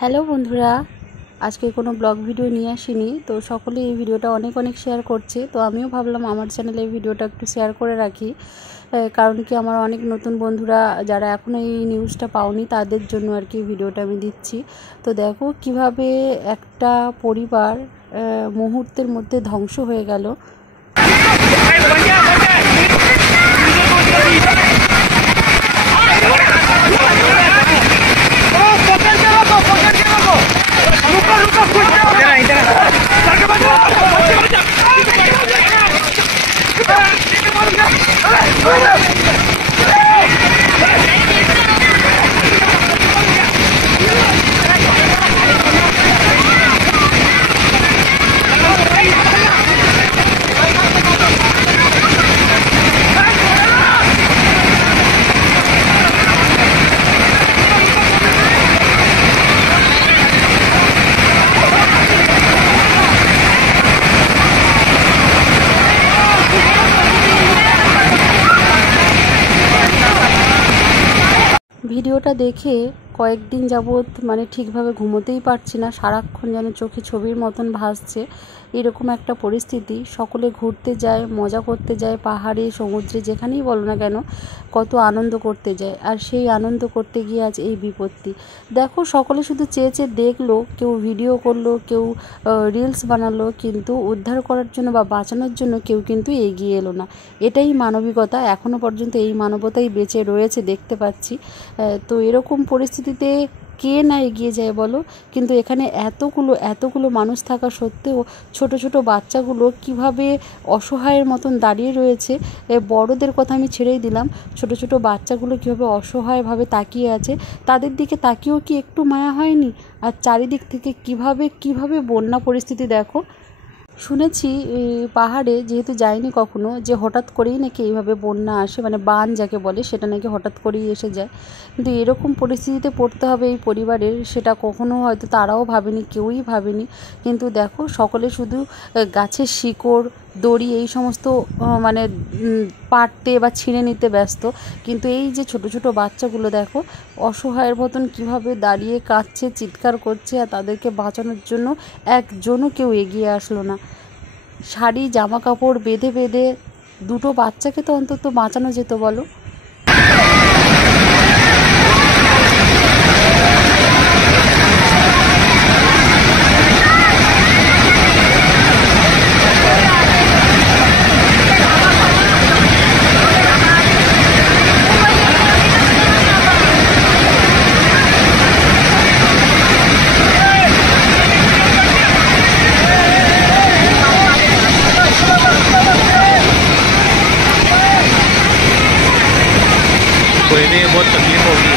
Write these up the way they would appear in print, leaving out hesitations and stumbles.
হ্যালো বন্ধুরা, আজকে কোনো ব্লগ ভিডিও নিয়ে আসিনি। তো সকলেই এই ভিডিওটা অনেক শেয়ার করছে, তো আমিও ভাবলাম আমার চ্যানেলে এই ভিডিওটা একটু শেয়ার করে রাখি। কারণ কি আমার অনেক নতুন বন্ধুরা যারা এখনও এই নিউজটা পাওনি তাদের জন্য আর কি ভিডিওটা আমি দিচ্ছি। তো দেখো কিভাবে একটা পরিবার মুহূর্তের মধ্যে ধ্বংস হয়ে গেল। ভিডিওটা দেখে কয়েকদিন যাবৎ মানে ঠিকভাবে ঘুমোতেই পারছি না, সারাক্ষণ যেন চোখে ছবির মতন ভাসছে। এরকম একটা পরিস্থিতি। সকলে ঘুরতে যায়, মজা করতে যায়, পাহাড়ে সমুদ্রে যেখানেই বলো না কেন কত আনন্দ করতে যায়, আর সেই আনন্দ করতে গিয়ে আজ এই বিপত্তি। দেখো সকলে শুধু চেয়ে দেখলো, কেউ ভিডিও করলো, কেউ রিলস বানালো, কিন্তু উদ্ধার করার জন্য বা বাঁচানোর জন্য কেউ কিন্তু এগিয়ে এলো না। এটাই মানবিকতা, এখনও পর্যন্ত এই মানবতাই বেঁচে রয়েছে দেখতে পাচ্ছি। তো এরকম পরিস্থিতিতে কে না এগিয়ে যায় বলো। কিন্তু এখানে এতগুলো মানুষ থাকা সত্ত্বেও ছোট ছোট বাচ্চাগুলো কিভাবে অসহায়ের মতন দাঁড়িয়ে রয়েছে। বড়দের কথা আমি ছেড়েই দিলাম, ছোট ছোট বাচ্চাগুলো কিভাবে অসহায়ভাবে তাকিয়ে আছে, তাদের দিকে তাকিয়েও কি একটু মায়া হয়নি? আর চারিদিক থেকে কিভাবে বন্যা পরিস্থিতি দেখো। শুনেছি পাহাড়ে, যেহেতু যাইনি কখনো, যে হঠাৎ করেই নাকি এইভাবে বন্যা আসে, মানে বান যাকে বলে সেটা নাকি হঠাৎ করেই এসে যায়। কিন্তু এরকম পরিস্থিতিতে পড়তে হবে এই পরিবারের, সেটা কখনো হয়তো তারাও ভাবেনি, কেউই ভাবেনি। কিন্তু দেখো সকলে শুধু গাছের শিকড়, দড়ি এই সমস্ত মানে পাড়তে বা ছিঁড়ে নিতে ব্যস্ত। কিন্তু এই যে ছোট ছোট বাচ্চাগুলো দেখো অসহায়ের মতন কিভাবে দাঁড়িয়ে কাঁদছে, চিৎকার করছে, আর তাদেরকে বাঁচানোর জন্য একজনও কেউ এগিয়ে আসলো না। শাড়ি জামা কাপড় বেঁধে দুটো বাচ্চাকে তো অন্তত বাঁচানো যেত বলো। बहुत तकलीफ होगी।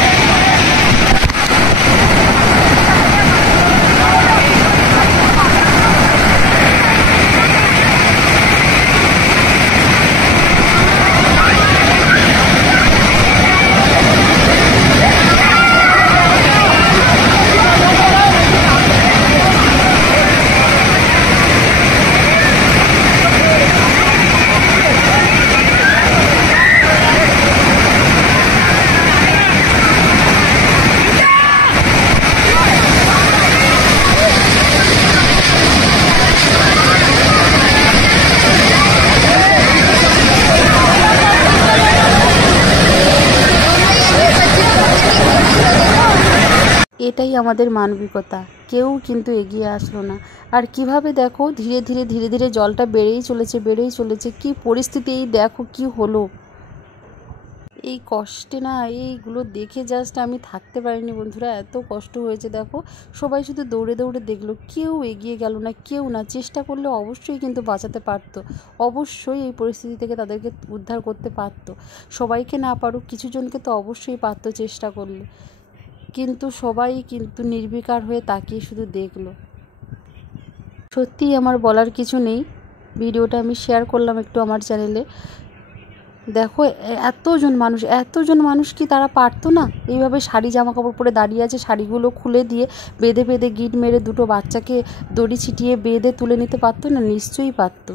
এটাই আমাদের মানবিকতা, কেউ কিন্তু এগিয়ে আসলো না। আর কিভাবে দেখো ধীরে ধীরে জলটা বেড়েই চলেছে। কি পরিস্থিতি, এই দেখো কি হলো। এই কষ্টে না, এইগুলো দেখে জাস্ট আমি থাকতে পারিনি বন্ধুরা, এত কষ্ট হয়েছে। দেখো সবাই শুধু দৌড়ে দেখলো, কেউ এগিয়ে গেল না, কেউ না। চেষ্টা করলে অবশ্যই কিন্তু বাঁচাতে পারতো, অবশ্যই এই পরিস্থিতি থেকে তাদেরকে উদ্ধার করতে পারতো। সবাইকে না পারুক, কিছু জনকে তো অবশ্যই পারতো চেষ্টা করলে। কিন্তু সবাই কিন্তু নির্বিকার হয়ে তাকিয়ে শুধু দেখলো। সত্যিই আমার বলার কিছু নেই, ভিডিওটা আমি শেয়ার করলাম একটু আমার চ্যানেলে। দেখো এতজন মানুষ কি তারা পারতো না? এইভাবে শাড়ি জামা কাপড় পরে দাঁড়িয়ে আছে, শাড়িগুলো খুলে দিয়ে বেঁধে গিট মেরে দুটো বাচ্চাকে দড়ি ছিটিয়ে বেঁধে তুলে নিতে পারতো না? নিশ্চয়ই পারতো।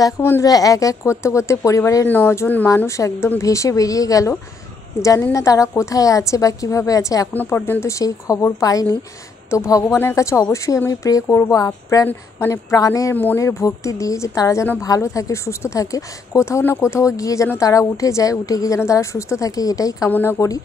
দেখো বন্ধুরা, এক এক করতে করতে পরিবারের 9 জন মানুষ একদম ভেসে বেরিয়ে গেল। জানি না তারা কোথায় আছে বা কিভাবে আছে, এখনও পর্যন্ত সেই খবর পাইনি। তো ভগবানের কাছে অবশ্যই আমি প্রে করব আপ্রাণ মানে প্রাণের মনের ভক্তি দিয়ে, যে তারা যেন ভালো থাকে, সুস্থ থাকে, কোথাও না কোথাও গিয়ে যেন তারা উঠে যায়, উঠে গিয়ে যেন তারা সুস্থ থাকে, এটাই কামনা করি।